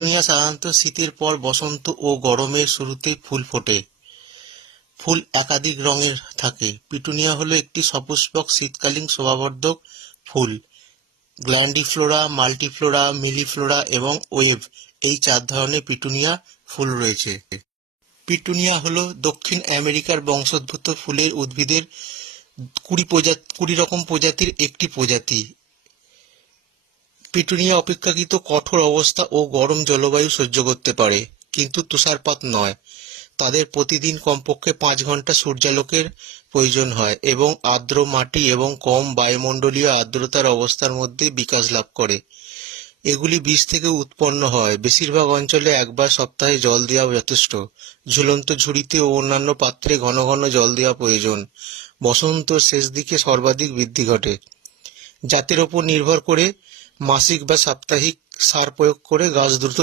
Petunia সাধারণত শীতের পর বসন্ত ও গরমের শুরুতে ফুল ফোটে। ফুল একাধিক রঙের থাকে। পিটুনিয়া হলো একটি সপুষ্পক শীতকালীন শোভাবর্ধক ফুল। গ্ল্যান্ডিফ্লোরা, মাল্টিফ্লোরা, মিলিফ্লোরা এবং ওয়েভ এই 4 ধরনের পিটুনিয়া ফুল রয়েছে। পিটুনিয়া হলো দক্ষিণ আমেরিকার বংশোদ্ভূত ফুলের উদ্ভিদের 20 রকম প্রজাতির একটি প্রজাতি। পিটুনিয়া অপেক্ষাকৃত কঠোর অবস্থা ও গরম জলবায়ু সহ্য করতে পারে, কিন্তু তুষারপাত নয়। তাদের প্রতিদিন কমপক্ষে 5 ঘন্টা সূর্যালোকের প্রয়োজন হয় এবং আর্দ্র মাটি এবং কম বায়ুমণ্ডলীয় আর্দ্রতার অবস্থার মধ্যে বিকাশ লাভ করে। এগুলি বীজ থেকে উৎপন্ন হয়। বেশিরভাগ অঞ্চলে একবার সপ্তাহে জল দেওয়া যথেষ্ট। ঝুলন্ত ঝুড়িতে ও অন্যান্য পাত্রে ঘন ঘন জল দেওয়া প্রয়োজন। বসন্তর শেষ দিকে সর্বাধিক বৃদ্ধি ঘটে। জাতের ওপর নির্ভর করে মাসিক বা সাপ্তাহিক সার প্রয়োগ করে গাছ দ্রুত